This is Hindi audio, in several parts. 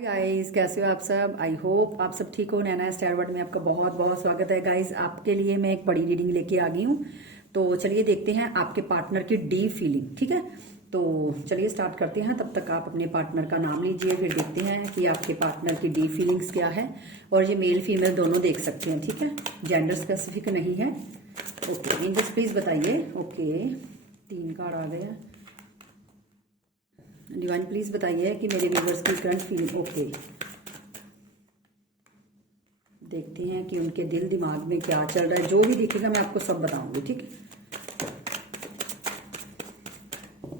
हाय गाइस, कैसे हो आप सब। आई होप आप सब ठीक हो। नैना स्टार वर्ल्ड में आपका बहुत बहुत स्वागत है गाइस। आपके लिए मैं एक बड़ी रीडिंग लेके आ गई हूँ। तो चलिए देखते हैं आपके पार्टनर की डीप फीलिंग। ठीक है, तो चलिए स्टार्ट करते हैं। तब तक आप अपने पार्टनर का नाम लीजिए, फिर देखते हैं कि आपके पार्टनर की डीप फीलिंग्स क्या है। और ये मेल फीमेल दोनों देख सकते हैं, ठीक है, जेंडर स्पेसिफिक नहीं है। ओके एंजल्स प्लीज बताइए। ओके 3 कार्ड आ गए हैं। डिवाइन प्लीज बताइए कि मेरे व्यूवर्स की करंट फीलिंग। ओके देखते हैं कि उनके दिल दिमाग में क्या चल रहा है। जो भी दिखेगा मैं आपको सब बताऊंगी, ठीक है।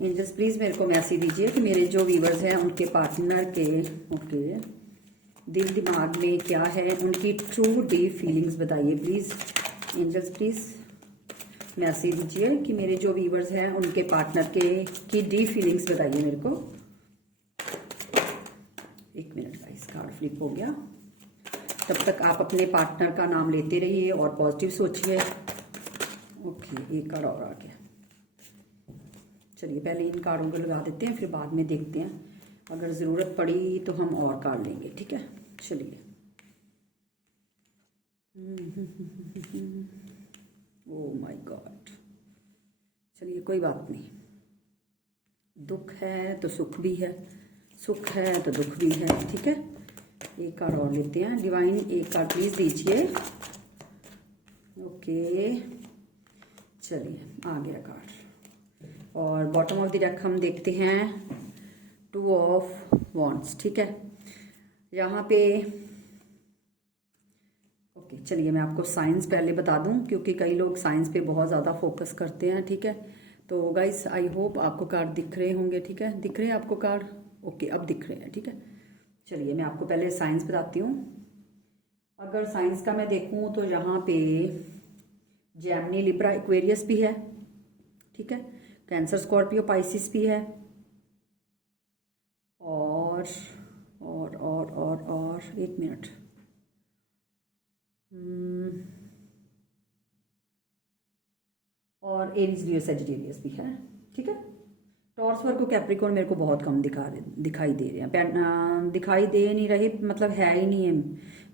एंजल्स प्लीज मेरे को मैसेज दीजिए कि मेरे जो व्यूवर्स हैं उनके पार्टनर के ओके दिल दिमाग में क्या है, उनकी ट्रू डीप फीलिंग्स बताइए प्लीज। एंजल्स प्लीज मैसेज दीजिए कि मेरे जो व्यूवर्स हैं उनके पार्टनर के की डीप फीलिंग्स बताइए मेरे को। 1 मिनट का इस कार्ड फ्लिप हो गया। तब तक आप अपने पार्टनर का नाम लेते रहिए और पॉजिटिव सोचिए। ओके एक कार्ड और आ गया। चलिए पहले इन कार्डों को लगा देते हैं, फिर बाद में देखते हैं। अगर ज़रूरत पड़ी तो हम और कार्ड लेंगे, ठीक है। चलिए ओह माय गॉड। चलिए कोई बात नहीं। दुख है तो सुख भी है, सुख है तो दुख भी है, ठीक है। एक कार्ड और लेते हैं। डिवाइन एक कार्ड प्लीज दीजिए। ओके चलिए आ गया कार्ड। और बॉटम ऑफ द डेक हम देखते हैं 2 ऑफ वॉन्ड्स, ठीक है। यहाँ पे ओके चलिए मैं आपको साइंस पहले बता दूं, क्योंकि कई लोग साइंस पे बहुत ज़्यादा फोकस करते हैं, ठीक है। तो गाइस आई होप आपको कार्ड दिख रहे होंगे, ठीक है। दिख रहे हैं आपको कार्ड? ओके अब दिख रहे हैं, ठीक है। चलिए मैं आपको पहले साइंस बताती हूँ। अगर साइंस का मैं देखूँ तो यहाँ पे जेमिनी लिब्रा एक्वेरियस भी है, ठीक है। कैंसर स्कॉर्पियो पाइसिस भी है। और और 1 मिनट। और एरीज लियो सेजिटेरियस भी है, ठीक है। टॉर्स वर्गो कैप्रिकॉर्न मेरे को बहुत कम दिखाई दे रहे हैं। दिखाई दे नहीं रहे, मतलब है ही नहीं है,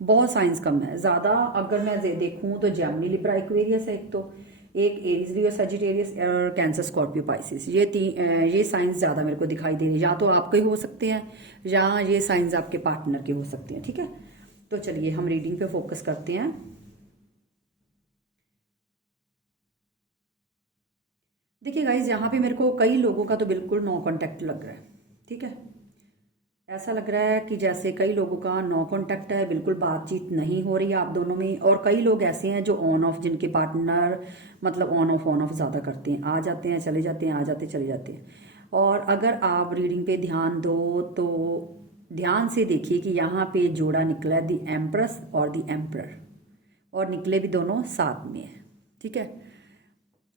बहुत साइंस कम है। ज़्यादा अगर मैं देखूँ तो जेमिनी लिब्रा एक्वेरियस है एक, तो एक एरीज लियो सेजिटेरियस और कैंसर स्कॉर्पियो पाइसिस। ये साइंस ज़्यादा मेरे को दिखाई दे रही है। या तो आपके हो सकते हैं या ये साइंस आपके पार्टनर के हो सकते हैं, ठीक है। तो चलिए हम रीडिंग पे फोकस करते हैं। देखिए गाइज यहाँ पे मेरे को कई लोगों का तो बिल्कुल नो कांटेक्ट लग रहा है, ठीक है। ऐसा लग रहा है कि जैसे कई लोगों का नो कांटेक्ट है, बिल्कुल बातचीत नहीं हो रही है आप दोनों में। और कई लोग ऐसे हैं जो ऑन ऑफ, जिनके पार्टनर मतलब ऑन ऑफ ज़्यादा करते हैं, आ जाते हैं चले जाते हैं, आ जाते चले जाते हैं। और अगर आप रीडिंग पे ध्यान दो तो ध्यान से देखिए कि यहाँ पे जोड़ा निकला है दी एम्प्रेस और दी एम्परर, और निकले भी दोनों साथ में है, ठीक है।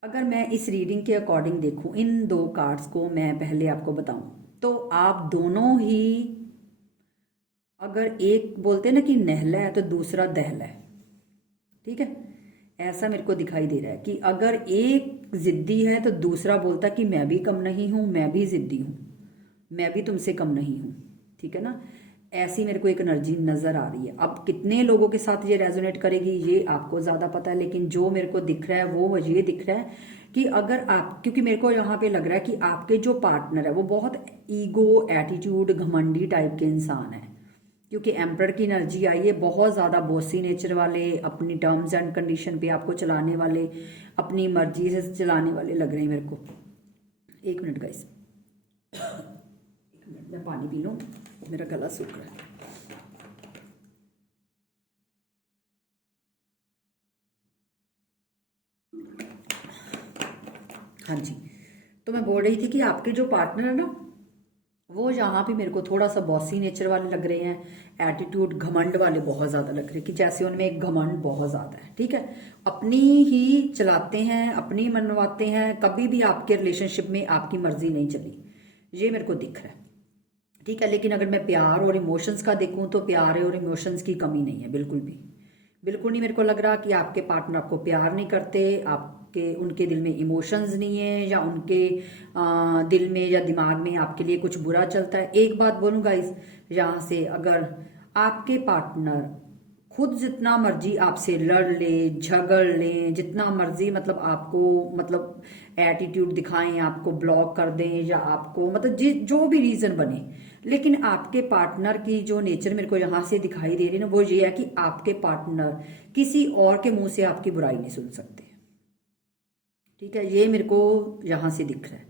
अगर मैं इस रीडिंग के अकॉर्डिंग देखूं, इन 2 कार्ड्स को मैं पहले आपको बताऊं, तो आप दोनों ही, अगर एक बोलते हैं ना कि नहला है तो दूसरा दहला है, ठीक है। ऐसा मेरे को दिखाई दे रहा है कि अगर एक जिद्दी है तो दूसरा बोलता कि मैं भी कम नहीं हूं, मैं भी जिद्दी हूं, मैं भी तुमसे कम नहीं हूं, ठीक है ना। ऐसी मेरे को एक एनर्जी नजर आ रही है। अब कितने लोगों के साथ ये रेजोनेट करेगी ये आपको ज्यादा पता है, लेकिन जो मेरे को दिख रहा है वो ये दिख रहा है कि अगर आप, क्योंकि मेरे को यहाँ पे लग रहा है कि आपके जो पार्टनर है वो बहुत ईगो एटीट्यूड घमंडी टाइप के इंसान है, क्योंकि एम्पर की एनर्जी आई है। बहुत ज्यादा बॉसी नेचर वाले, अपनी टर्म्स एंड कंडीशन पे आपको चलाने वाले, अपनी मर्जी से चलाने वाले लग रहे हैं मेरे को। 1 मिनट गाइस, 1 मिनट मैं पानी पी लूं, मेरा गला सूख रहा है। हाँ जी, तो मैं बोल रही थी कि आपके जो पार्टनर है ना, वो यहाँ पे मेरे को थोड़ा सा बॉसी नेचर वाले लग रहे हैं, एटीट्यूड घमंड वाले बहुत ज्यादा लग रहे हैं, कि जैसे उनमें एक घमंड बहुत ज्यादा है, ठीक है। अपनी ही चलाते हैं, अपनी मनवाते हैं, कभी भी आपके रिलेशनशिप में आपकी मर्जी नहीं चली, ये मेरे को दिख रहा है, ठीक है। लेकिन अगर मैं प्यार और इमोशंस का देखूं तो प्यार और इमोशंस की कमी नहीं है बिल्कुल भी। बिल्कुल नहीं मेरे को लग रहा कि आपके पार्टनर आपको प्यार नहीं करते, आपके उनके दिल में इमोशंस नहीं है, या उनके दिल में या दिमाग में आपके लिए कुछ बुरा चलता है। एक बात बोलूँ गाइस यहाँ से, अगर आपके पार्टनर खुद जितना मर्जी आपसे लड़ ले, झगड़ ले, जितना मर्जी मतलब आपको मतलब एटीट्यूड दिखाएं, आपको ब्लॉक कर दें, या आपको मतलब जो भी रीजन बने, लेकिन आपके पार्टनर की जो नेचर मेरे को यहाँ से दिखाई दे रही है ना, वो ये है कि आपके पार्टनर किसी और के मुंह से आपकी बुराई नहीं सुन सकते। ठीक है, ये मेरे को यहाँ से दिख रहा है।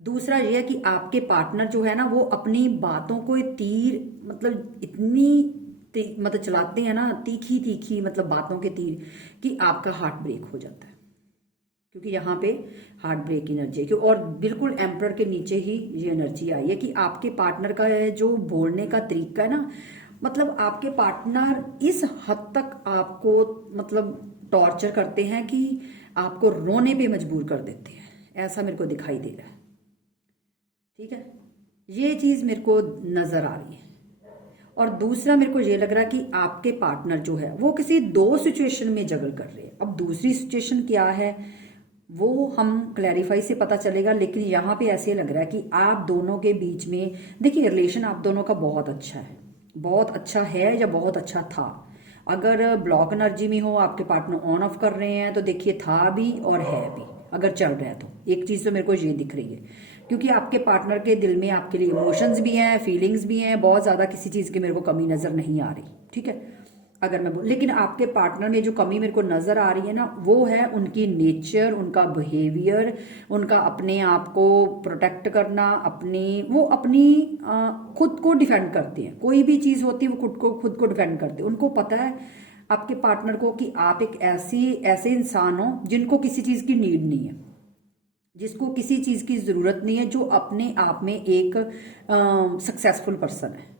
दूसरा ये है कि आपके पार्टनर जो है ना, वो अपनी बातों को तीर मतलब इतनी मतलब चलाते हैं ना, तीखी तीखी मतलब बातों के तीर, कि आपका हार्ट ब्रेक हो जाता है। क्योंकि यहाँ पे हार्ट ब्रेक एनर्जी है, और बिल्कुल एम्परर के नीचे ही ये एनर्जी आई है कि आपके पार्टनर का जो बोलने का तरीका है ना, मतलब आपके पार्टनर इस हद तक आपको मतलब टॉर्चर करते हैं कि आपको रोने पे मजबूर कर देते हैं, ऐसा मेरे को दिखाई दे रहा है। ठीक है, ये चीज मेरे को नजर आ रही है। और दूसरा मेरे को ये लग रहा है कि आपके पार्टनर जो है वो किसी दो सिचुएशन में जगल कर रहे हैं। अब दूसरी सिचुएशन क्या है वो हम क्लैरिफाई से पता चलेगा, लेकिन यहाँ पे ऐसे लग रहा है कि आप दोनों के बीच में, देखिए रिलेशन आप दोनों का बहुत अच्छा है, बहुत अच्छा है या बहुत अच्छा था। अगर ब्लॉक एनर्जी में हो, आपके पार्टनर ऑन ऑफ कर रहे हैं, तो देखिए था भी और है भी। अगर चल रहा है तो एक चीज तो मेरे को ये दिख रही है, क्योंकि आपके पार्टनर के दिल में आपके लिए इमोशंस भी हैं, फीलिंग्स भी हैं, बहुत ज्यादा किसी चीज की मेरे को कमी नजर नहीं आ रही। ठीक है, अगर मैं लेकिन आपके पार्टनर में जो कमी मेरे को नजर आ रही है ना, वो है उनकी नेचर, उनका बिहेवियर, उनका अपने आप को प्रोटेक्ट करना, वो अपनी खुद को डिफेंड करते हैं। कोई भी चीज होती है वो खुद को डिफेंड करते हैं। उनको पता है आपके पार्टनर को कि आप एक ऐसे इंसान हो जिनको किसी चीज की नीड नहीं है, जिसको किसी चीज की जरूरत नहीं है, जो अपने आप में एक सक्सेसफुल पर्सन है।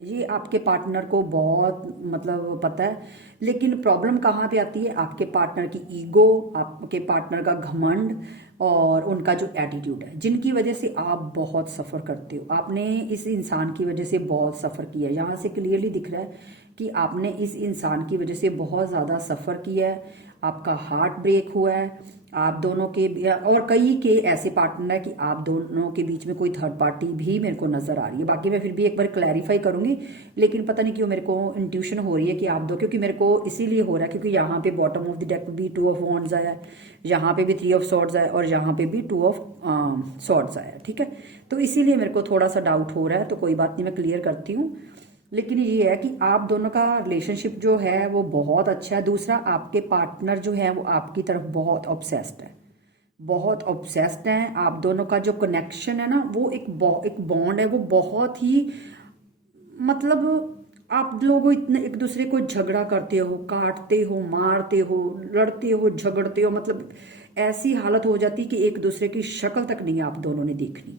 ये आपके पार्टनर को बहुत मतलब पता है। लेकिन प्रॉब्लम कहाँ पे आती है, आपके पार्टनर की ईगो, आपके पार्टनर का घमंड, और उनका जो एटीट्यूड है, जिनकी वजह से आप बहुत सफ़र करते हो। आपने इस इंसान की वजह से बहुत सफ़र किया है, यहाँ से क्लियरली दिख रहा है कि आपने इस इंसान की वजह से बहुत ज़्यादा सफ़र किया है, आपका हार्ट ब्रेक हुआ है। आप दोनों के और कई के ऐसे पार्टनर है कि आप दोनों के बीच में कोई थर्ड पार्टी भी मेरे को नजर आ रही है। बाकी मैं फिर भी एक बार क्लैरिफाई करूंगी, लेकिन पता नहीं क्यों मेरे को इंट्यूशन हो रही है कि आप दो, क्योंकि मेरे को इसीलिए हो रहा है क्योंकि यहाँ पे बॉटम ऑफ द डेक भी 2 ऑफ वॉन्ड्स आया है, यहाँ पे भी 3 ऑफ सॉर्ड्स आया, और यहाँ पे भी 2 ऑफ सॉर्ड्स आया। ठीक है, तो इसीलिए मेरे को थोड़ा सा डाउट हो रहा है, तो कोई बात नहीं, मैं क्लियर करती हूँ। लेकिन ये है कि आप दोनों का रिलेशनशिप जो है वो बहुत अच्छा है। दूसरा, आपके पार्टनर जो है वो आपकी तरफ बहुत ऑब्सेस्ड है, बहुत ऑब्सेस्ड हैं। आप दोनों का जो कनेक्शन है ना, वो एक बॉन्ड है, वो बहुत ही मतलब आप लोग इतने एक दूसरे को झगड़ा करते हो, काटते हो, मारते हो, लड़ते हो, झगड़ते हो, मतलब ऐसी हालत हो जाती कि एक दूसरे की शक्ल तक नहीं आप दोनों ने देखनी।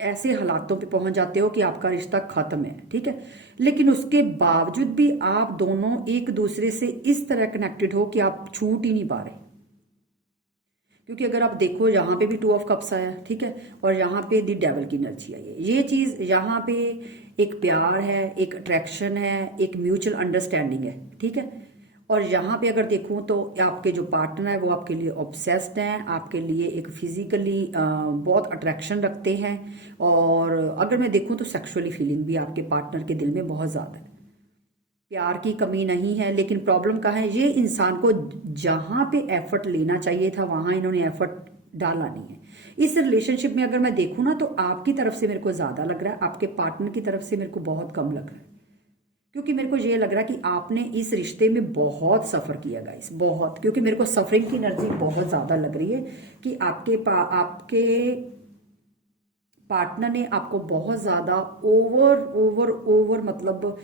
ऐसे हालातों पे पहुंच जाते हो कि आपका रिश्ता खत्म है। ठीक है, लेकिन उसके बावजूद भी आप दोनों एक दूसरे से इस तरह कनेक्टेड हो कि आप छूट ही नहीं पा रहे। क्योंकि अगर आप देखो यहाँ पे भी 2 ऑफ कप्स आया, ठीक है, और यहाँ पे दी डेविल की एनर्जी आई है। ये चीज यहाँ पे एक प्यार है, एक अट्रैक्शन है, एक म्यूचुअल अंडरस्टैंडिंग है। ठीक है, और यहाँ पे अगर देखूं तो आपके जो पार्टनर है वो आपके लिए ऑब्सेस्ड हैं, आपके लिए एक फिजिकली बहुत अट्रैक्शन रखते हैं, और अगर मैं देखूं तो सेक्सुअली फीलिंग भी आपके पार्टनर के दिल में बहुत ज़्यादा है। प्यार की कमी नहीं है, लेकिन प्रॉब्लम कहाँ है, ये इंसान को जहां पे एफर्ट लेना चाहिए था वहां इन्होंने एफर्ट डाला नहीं है। इस रिलेशनशिप में अगर मैं देखूं ना, तो आपकी तरफ से मेरे को ज्यादा लग रहा है, आपके पार्टनर की तरफ से मेरे को बहुत कम लग रहा है। क्योंकि मेरे को ये लग रहा है कि आपने इस रिश्ते में बहुत सफर किया गाइस, बहुत, क्योंकि मेरे को सफरिंग की एनर्जी बहुत ज्यादा लग रही है कि आपके पार्टनर ने आपको बहुत ज्यादा ओवर ओवर ओवर मतलब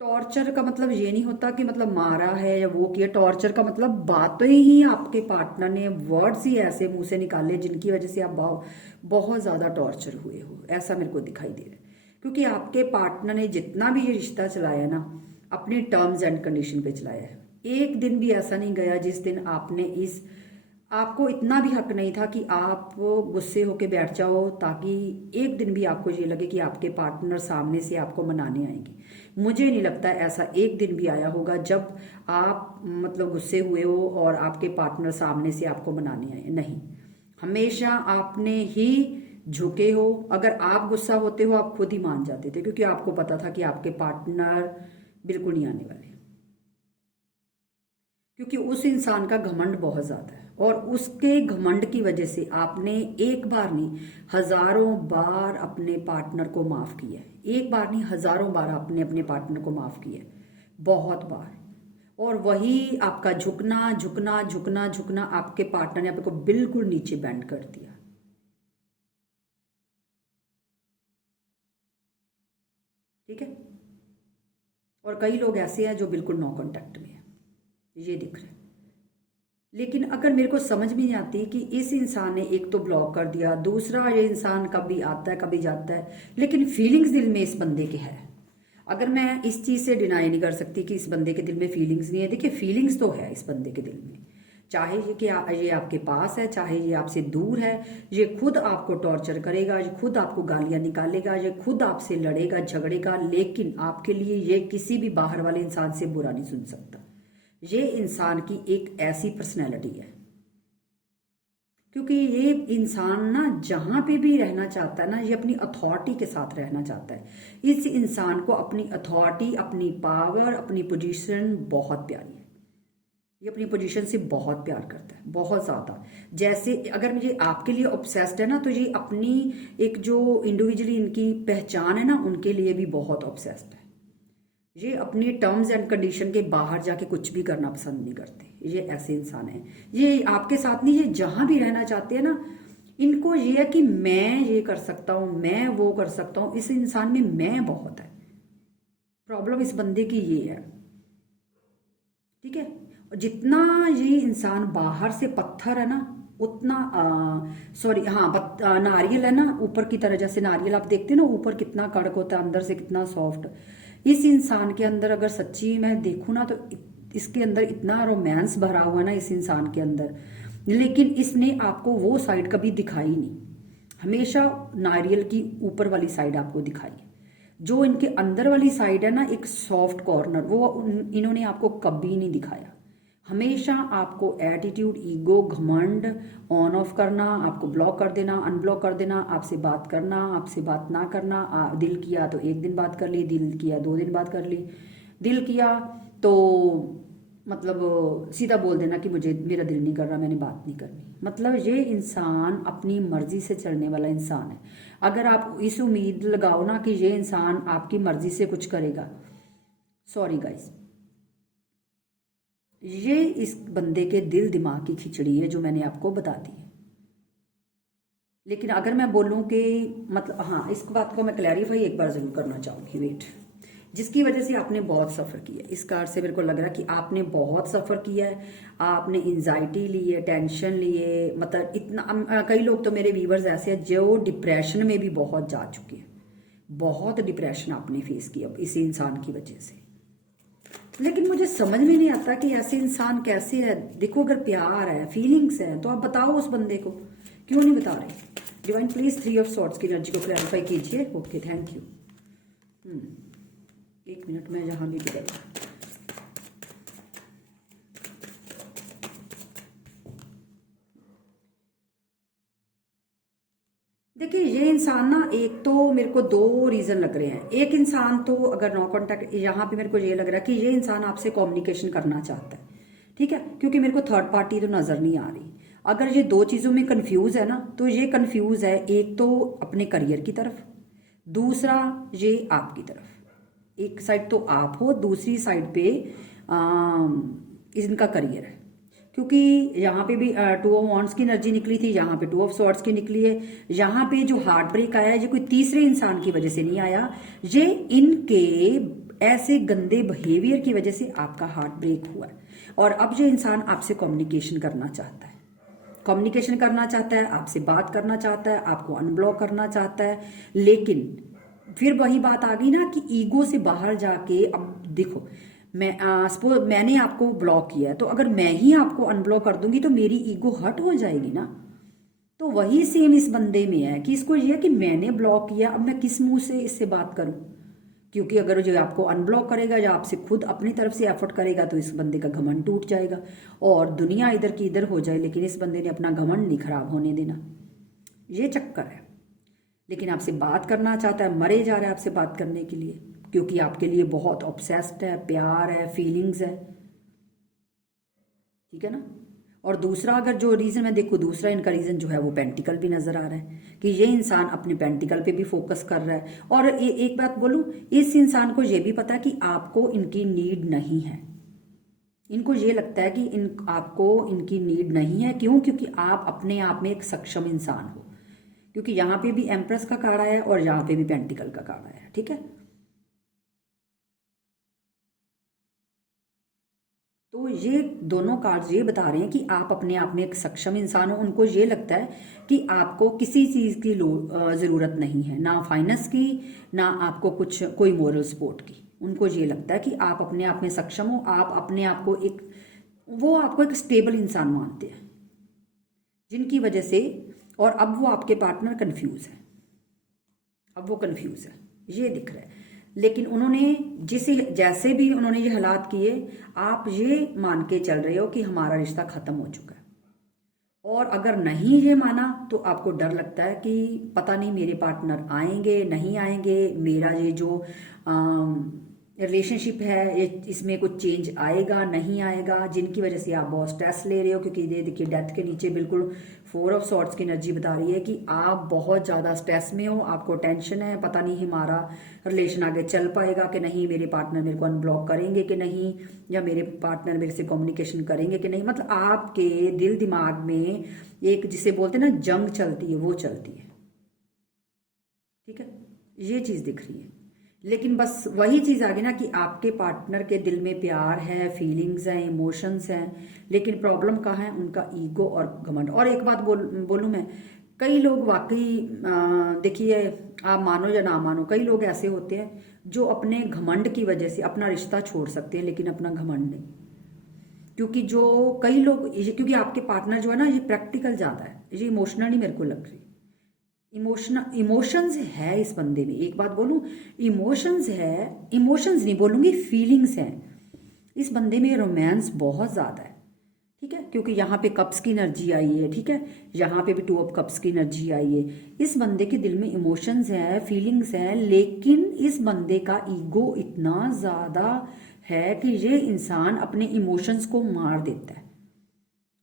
टॉर्चर का मतलब ये नहीं होता कि मतलब मारा है या वो किया। टॉर्चर का मतलब बातें ही आपके पार्टनर ने वर्ड्स ही ऐसे मुंह से निकाले जिनकी वजह से आप बहुत ज्यादा टॉर्चर हुए हो, ऐसा मेरे को दिखाई दे रहा है। क्योंकि आपके पार्टनर ने जितना भी ये रिश्ता चलाया ना, अपने टर्म्स एंड कंडीशन पे चलाया है। एक दिन भी ऐसा नहीं गया जिस दिन आपने आपको इतना भी हक नहीं था कि आप गुस्से होके बैठ जाओ ताकि एक दिन भी आपको ये लगे कि आपके पार्टनर सामने से आपको मनाने आएंगे। मुझे नहीं लगता ऐसा एक दिन भी आया होगा जब आप मतलब गुस्से हुए हो और आपके पार्टनर सामने से आपको मनाने आए। नहीं, हमेशा आपने ही झुके हो। अगर आप गुस्सा होते हो आप खुद ही मान जाते थे, क्योंकि आपको पता था कि आपके पार्टनर बिल्कुल नहीं आने वाले, क्योंकि उस इंसान का घमंड बहुत ज्यादा है और उसके घमंड की वजह से आपने एक बार नहीं हजारों बार अपने पार्टनर को माफ किया है। एक बार नहीं हजारों बार आपने अपने पार्टनर को माफ किया है, बहुत बार। और वही आपका झुकना झुकना झुकना झुकना आपके पार्टनर ने आपको बिल्कुल नीचे बैंड कर दिया। ठीक है। और कई लोग ऐसे हैं जो बिल्कुल नो कांटेक्ट में है, ये दिख रहा है। लेकिन अगर मेरे को समझ में नहीं आती कि इस इंसान ने एक तो ब्लॉक कर दिया, दूसरा ये इंसान कभी आता है कभी जाता है, लेकिन फीलिंग्स दिल में इस बंदे के है। अगर मैं इस चीज से डिनाई नहीं कर सकती कि इस बंदे के दिल में फीलिंग्स नहीं है, देखिए फीलिंग्स तो है इस बंदे के दिल में। चाहे ये कि ये आपके पास है, चाहे ये आपसे दूर है, ये खुद आपको टॉर्चर करेगा, ये खुद आपको गालियां निकालेगा, ये खुद आपसे लड़ेगा झगड़ेगा, लेकिन आपके लिए ये किसी भी बाहर वाले इंसान से बुरा नहीं सुन सकता। ये इंसान की एक ऐसी पर्सनैलिटी है, क्योंकि ये इंसान ना जहां पे भी रहना चाहता है ना, ये अपनी अथॉरिटी के साथ रहना चाहता है। इस इंसान को अपनी अथॉरिटी, अपनी पावर, अपनी पोजीशन बहुत प्यारी है। ये अपनी पोजीशन से बहुत प्यार करता है, बहुत ज्यादा। जैसे अगर मुझे आपके लिए ऑब्सेस्ड है ना, तो ये अपनी एक जो इंडिविजुअली इनकी पहचान है ना, उनके लिए भी बहुत ऑब्सेस्ड है। ये अपनी टर्म्स एंड कंडीशन के बाहर जाके कुछ भी करना पसंद नहीं करते। ये ऐसे इंसान है। ये आपके साथ नहीं, ये जहां भी रहना चाहते हैं ना, इनको ये है कि मैं ये कर सकता हूं, मैं वो कर सकता हूं। इस इंसान में मैं बहुत है। प्रॉब्लम इस बंदे की ये है। ठीक है। जितना ये इंसान बाहर से पत्थर है ना, उतना सॉरी हाँ नारियल है ना, ऊपर की तरह। जैसे नारियल आप देखते हैं ना, ऊपर कितना कड़क होता है, अंदर से कितना सॉफ्ट। इस इंसान के अंदर अगर सच्ची मैं देखूं ना, तो इसके अंदर इतना रोमांस भरा हुआ ना इस इंसान के अंदर, लेकिन इसने आपको वो साइड कभी दिखाई नहीं। हमेशा नारियल की ऊपर वाली साइड आपको दिखाई। जो इनके अंदर वाली साइड है ना, एक सॉफ्ट कॉर्नर, वो इन्होंने आपको कभी नहीं दिखाया। हमेशा आपको एटीट्यूड, ईगो, घमंड ऑन ऑफ करना, आपको ब्लॉक कर देना, अनब्लॉक कर देना, आपसे बात करना, आपसे बात ना करना। दिल किया तो एक दिन बात कर ली, दिल किया 2 दिन बात कर ली, दिल किया तो मतलब सीधा बोल देना कि मुझे मेरा दिल नहीं कर रहा, मैंने बात नहीं करनी। मतलब ये इंसान अपनी मर्जी से चलने वाला इंसान है। अगर आप इस उम्मीद लगाओ ना कि ये इंसान आपकी मर्जी से कुछ करेगा, सॉरी गाइस, ये इस बंदे के दिल दिमाग की खिचड़ी है जो मैंने आपको बता दी है। लेकिन अगर मैं बोलूं कि मतलब हाँ, इस बात को मैं क्लैरिफाई एक बार जरूर करना चाहूंगी। वेट, जिसकी वजह से आपने बहुत सफ़र किया है, इस कार से मेरे को लग रहा है कि आपने बहुत सफ़र किया है। आपने एंजाइटी ली है, टेंशन लिए, मतलब इतना। कई लोग तो मेरे व्यूवर्स ऐसे हैं जो डिप्रेशन में भी बहुत जा चुके हैं। बहुत डिप्रेशन आपने फेस किया इसी इंसान की वजह से। लेकिन मुझे समझ में नहीं आता कि ऐसे इंसान कैसे है। देखो, अगर प्यार है, फीलिंग्स है, तो आप बताओ उस बंदे को, क्यों नहीं बता रहे। डिवाइन प्लीज 3 ऑफ सॉर्ड्स की एनर्जी को क्लैरिफाई कीजिए। Okay, thank you. 1 मिनट में जहां भी गई। देखिए, ये इंसान ना, एक तो मेरे को 2 रीजन लग रहे हैं। एक इंसान तो अगर नो कॉन्टैक्ट, यहाँ पे मेरे को ये लग रहा है कि ये इंसान आपसे कम्युनिकेशन करना चाहता है। ठीक है, क्योंकि मेरे को थर्ड पार्टी तो नजर नहीं आ रही। अगर ये 2 चीजों में कंफ्यूज है ना, तो ये कंफ्यूज है एक तो अपने करियर की तरफ, दूसरा ये आपकी तरफ। एक साइड तो आप हो, दूसरी साइड पे इनका करियर है। क्योंकि यहाँ पे भी 2 ऑफ वॉन्ड्स की एनर्जी निकली थी, यहाँ पे 2 ऑफ सॉर्ड्स की निकली है। यहाँ पे जो हार्ट ब्रेक आया है, ये कोई तीसरे इंसान की वजह से नहीं आया, ये इनके ऐसे गंदे बिहेवियर की वजह से आपका हार्ट ब्रेक हुआ है। और अब ये इंसान आपसे कम्युनिकेशन करना चाहता है, कम्युनिकेशन करना चाहता है, आपसे बात करना चाहता है, आपको अनब्लॉक करना चाहता है। लेकिन फिर वही बात आ गई ना कि ईगो से बाहर जाके, अब देखो, सपोज मैंने आपको ब्लॉक किया है, तो अगर मैं ही आपको अनब्लॉक कर दूंगी तो मेरी ईगो हर्ट हो जाएगी ना। तो वही सेम इस बंदे में है कि इसको ये है कि मैंने ब्लॉक किया, अब मैं किस मुंह से इससे बात करूं। क्योंकि अगर जो आपको अनब्लॉक करेगा या आपसे खुद अपनी तरफ से एफर्ट करेगा तो इस बंदे का घमंड टूट जाएगा और दुनिया इधर की इधर हो जाए, लेकिन इस बंदे ने अपना घमंड नहीं खराब होने देना। ये चक्कर है। लेकिन आपसे बात करना चाहता है, मरे जा रहा है आपसे बात करने के लिए, क्योंकि आपके लिए बहुत ऑब्सेस्ड है, प्यार है, फीलिंग्स है। ठीक है ना। और दूसरा अगर जो रीजन मैं देखूँ, दूसरा इनका रीजन जो है वो पेंटिकल भी नजर आ रहा है कि ये इंसान अपने पेंटिकल पे भी फोकस कर रहा है। और एक बात बोलूं, इस इंसान को ये भी पता है कि आपको इनकी नीड नहीं है। इनको ये लगता है कि आपको इनकी नीड नहीं है। क्यों? क्योंकि आप अपने आप में एक सक्षम इंसान हो। क्योंकि यहाँ पे भी एम्प्रेस का कार्ड आया है और यहाँ पे भी पेंटिकल का कार्ड आया है। ठीक है। तो ये दोनों कार्ड्स ये बता रहे हैं कि आप अपने आप में एक सक्षम इंसान हो। उनको ये लगता है कि आपको किसी चीज़ की ज़रूरत नहीं है, ना फाइनेंस की, ना आपको कुछ कोई मोरल सपोर्ट की। उनको ये लगता है कि आप अपने आप में सक्षम हो, आप अपने आप को वो आपको एक स्टेबल इंसान मानते हैं, जिनकी वजह से। और अब वो आपके पार्टनर कंफ्यूज है, अब वो कंफ्यूज है, ये दिख रहा है। लेकिन उन्होंने जैसे भी उन्होंने ये हालात किए, आप ये मान के चल रहे हो कि हमारा रिश्ता खत्म हो चुका है। और अगर नहीं ये माना तो आपको डर लगता है कि पता नहीं मेरे पार्टनर आएंगे नहीं आएंगे, मेरा ये जो रिलेशनशिप है ये इसमें कुछ चेंज आएगा नहीं आएगा, जिनकी वजह से आप बहुत स्ट्रेस ले रहे हो। क्योंकि ये देखिए डेथ के नीचे बिल्कुल 4 ऑफ सॉर्ड्स की एनर्जी बता रही है कि आप बहुत ज़्यादा स्ट्रेस में हो, आपको टेंशन है, पता नहीं हमारा रिलेशन आगे चल पाएगा कि नहीं, मेरे पार्टनर मेरे को अनब्लॉक करेंगे कि नहीं, या मेरे पार्टनर मेरे से कम्युनिकेशन करेंगे कि नहीं। मतलब आपके दिल दिमाग में एक जिसे बोलते हैं ना जंग चलती है, वो चलती है। ठीक है, ये चीज़ दिख रही है। लेकिन बस वही चीज़ आ गई ना कि आपके पार्टनर के दिल में प्यार है, फीलिंग्स हैं, इमोशंस हैं, लेकिन प्रॉब्लम कहाँ है? उनका ईगो और घमंड। और एक बात बोलूँ मैं, कई लोग वाकई देखिए, आप मानो या ना मानो, कई लोग ऐसे होते हैं जो अपने घमंड की वजह से अपना रिश्ता छोड़ सकते हैं, लेकिन अपना घमंड नहीं। क्योंकि जो कई लोग क्योंकि आपके पार्टनर जो है ना, ये प्रैक्टिकल ज़्यादा है, ये इमोशनली मेरे को लग रही। इमोशंस है इस बंदे में। एक बात बोलूं, इमोशंस है, इमोशंस नहीं बोलूंगी, फीलिंग्स हैं इस बंदे में। रोमांस बहुत ज्यादा है। ठीक है, क्योंकि यहाँ पे कप्स की एनर्जी आई है। ठीक है, यहाँ पे भी 2 ऑफ कप्स की एनर्जी आई है। इस बंदे के दिल में इमोशंस है, फीलिंग्स है, लेकिन इस बंदे का ईगो इतना ज्यादा है कि ये इंसान अपने इमोशंस को मार देता है।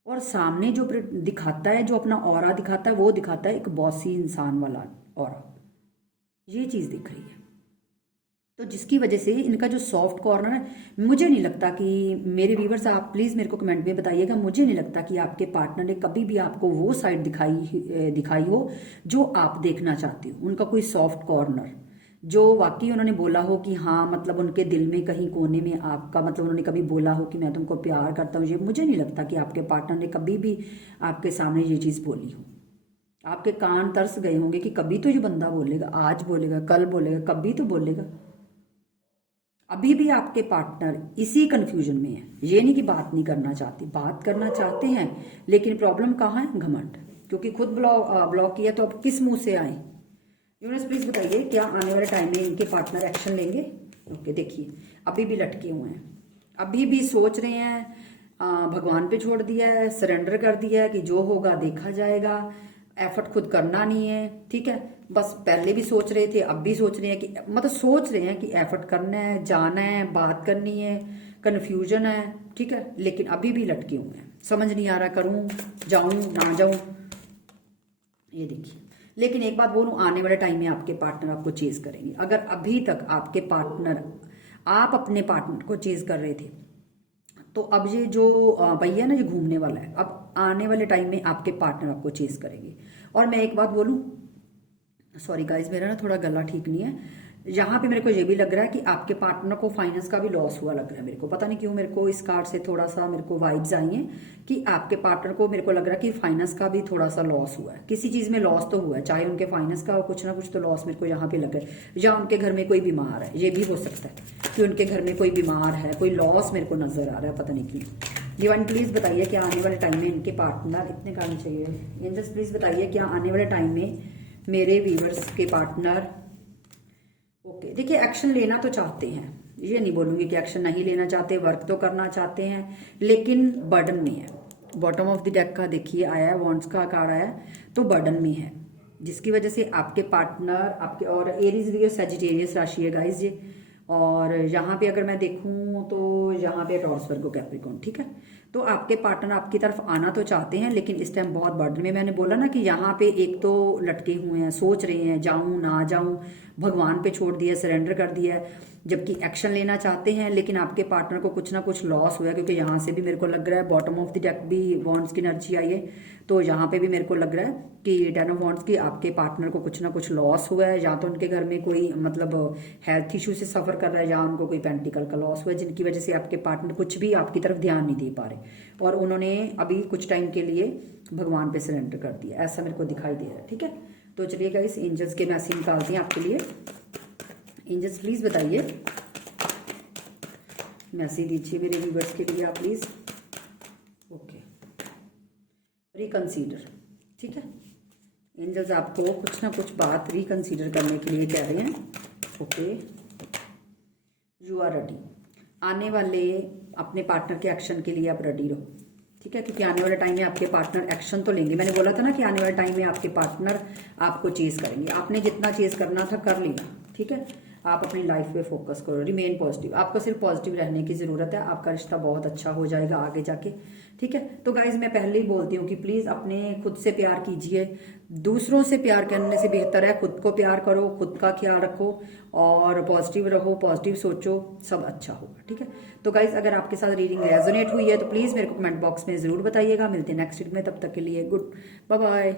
और सामने जो दिखाता है, जो अपना ऑरा दिखाता है, वो दिखाता है एक बॉसी इंसान वाला ऑरा। ये चीज़ दिख रही है। तो जिसकी वजह से इनका जो सॉफ्ट कॉर्नर है, मुझे नहीं लगता कि, मेरे व्यूवर्स आप प्लीज़ मेरे को कमेंट में बताइएगा, मुझे नहीं लगता कि आपके पार्टनर ने कभी भी आपको वो साइड दिखाई हो जो आप देखना चाहते हो। उनका कोई सॉफ्ट कॉर्नर जो वाकई उन्होंने बोला हो कि हाँ, मतलब उनके दिल में कहीं कोने में आपका, मतलब उन्होंने कभी बोला हो कि मैं तुमको प्यार करता हूँ। ये मुझे नहीं लगता कि आपके पार्टनर ने कभी भी आपके सामने ये चीज़ बोली हो। आपके कान तरस गए होंगे कि कभी तो ये बंदा बोलेगा, आज बोलेगा, कल बोलेगा, कभी तो बोलेगा। अभी भी आपके पार्टनर इसी कंफ्यूजन में है। ये नहीं कि बात नहीं करना चाहती, बात करना चाहते हैं, लेकिन प्रॉब्लम कहाँ है? घमंड। क्योंकि खुद ब्लॉक किया तो अब किस मुंह से आए? यूनिवर्स प्लीज बताइए, क्या आने वाले टाइम में इनके पार्टनर एक्शन लेंगे? ओके, देखिए अभी भी लटके हुए हैं, अभी भी सोच रहे हैं, भगवान पे छोड़ दिया है, सरेंडर कर दिया है कि जो होगा देखा जाएगा, एफर्ट खुद करना नहीं है। ठीक है, बस पहले भी सोच रहे थे, अब भी सोच रहे हैं कि, मतलब सोच रहे हैं कि एफर्ट करना है, जाना है, बात करनी है, कन्फ्यूजन है। ठीक है, लेकिन अभी भी लटके हुए हैं, समझ नहीं आ रहा करूं, जाऊं ना जाऊं। ये देखिए, लेकिन एक बात बोलूं, आने वाले टाइम में आपके पार्टनर आपको चेज करेंगे। अगर अभी तक आपके पार्टनर, आप अपने पार्टनर को चेज कर रहे थे, तो अब ये जो भैया ना, ये घूमने वाला है। अब आने वाले टाइम में आपके पार्टनर आपको चेज करेंगे। और मैं एक बात बोलूं, सॉरी गाइज, मेरा ना थोड़ा गला ठीक नहीं है, यहाँ पे मेरे को ये भी लग रहा है कि आपके पार्टनर को फाइनेंस का भी लॉस हुआ लग रहा है मेरे को, पता नहीं क्यों मेरे को इस कार्ड से थोड़ा सा मेरे को वाइब्स आई हैं कि आपके पार्टनर को मेरे को लग रहा है कि फाइनेंस का भी थोड़ा सा लॉस हुआ है, किसी चीज में लॉस तो हुआ है, चाहे उनके फाइनेंस का हो, कुछ ना कुछ तो लॉस मेरे को यहाँ पे लग रहा है। या उनके घर में कोई बीमार है, ये भी हो सकता है कि उनके घर में कोई बीमार है, कोई लॉस मेरे को नजर आ रहा है, पता नहीं क्यों। डिवाइन प्लीज बताइए क्या आने वाले टाइम में इनके पार्टनर, इतने काम चाहिए एंजल्स प्लीज बताइए क्या आने वाले टाइम में मेरे व्यूअर्स के पार्टनर ओके देखिए एक्शन लेना तो चाहते हैं, ये नहीं बोलूंगी कि एक्शन नहीं लेना चाहते, वर्क तो करना चाहते हैं लेकिन बर्डन में है। बॉटम ऑफ द डेक का देखिए आया है, वॉन्ड्स का कार्ड आया है, तो बर्डन में है, जिसकी वजह से आपके पार्टनर आपके, और एरीज भी सैजिटेरियस राशि है गाइस ये, और यहाँ पे अगर मैं देखूं तो यहाँ पे टॉरस वर्गो कैप्रिकॉर्न, ठीक है। तो आपके पार्टनर आपकी तरफ आना तो चाहते हैं लेकिन इस टाइम बहुत बर्डन में, मैंने बोला ना कि यहाँ पे एक तो लटके हुए हैं, सोच रहे हैं जाऊं ना जाऊं, भगवान पे छोड़ दिया, सरेंडर कर दिया है, जबकि एक्शन लेना चाहते हैं लेकिन आपके पार्टनर को कुछ ना कुछ लॉस हुआ है, क्योंकि यहाँ से भी मेरे को लग रहा है बॉटम ऑफ द डेक भी वॉन्ड्स की एनर्जी आई है, तो यहाँ पे भी मेरे को लग रहा है कि टेन ऑफ वॉन्ड्स की आपके पार्टनर को कुछ ना कुछ लॉस हुआ है, या तो उनके घर में कोई मतलब हेल्थ इशू से सफर कर रहा है, या उनको कोई पेंटिकल का लॉस हुआ है, जिनकी वजह से आपके पार्टनर कुछ भी आपकी तरफ ध्यान नहीं दे पा रहे और उन्होंने अभी कुछ टाइम के लिए भगवान पे सरेंडर कर दिया, ऐसा मेरे को दिखाई दे रहा है, ठीक है। तो चलिए गाइस एंजल्स के मैसेज निकालते हैं आपके लिए। एंजल्स प्लीज बताइए, मैसेज दीजिए मेरे व्यूअर्स के लिए आप प्लीज। ओके, रिकंसीडर, ठीक है। एंजल्स आपको कुछ ना कुछ बात रिकंसीडर करने के लिए कह रहे हैं। ओके, यू आर रेडी, आने वाले अपने पार्टनर के एक्शन के लिए आप रेडी रहो, ठीक है, क्योंकि आने वाले टाइम में आपके पार्टनर एक्शन तो लेंगे। मैंने बोला था ना कि आने वाले टाइम में आपके पार्टनर आपको चेज करेंगे, आपने जितना चेज करना था कर लिया, ठीक है। आप अपनी लाइफ पे फोकस करो, रिमेन पॉजिटिव, आपको सिर्फ पॉजिटिव रहने की जरूरत है, आपका रिश्ता बहुत अच्छा हो जाएगा आगे जाके, ठीक है। तो गाइज मैं पहले ही बोलती हूँ कि प्लीज अपने खुद से प्यार कीजिए, दूसरों से प्यार करने से बेहतर है खुद को प्यार करो, खुद का ख्याल रखो और पॉजिटिव रहो, पॉजिटिव सोचो, सब अच्छा होगा, ठीक है। तो गाइज अगर आपके साथ रीडिंग रेजोनेट हुई है तो प्लीज मेरे को कमेंट बॉक्स में जरूर बताइएगा। मिलते हैं नेक्स्ट वीडियो में, तब तक के लिए गुड बाय बाय।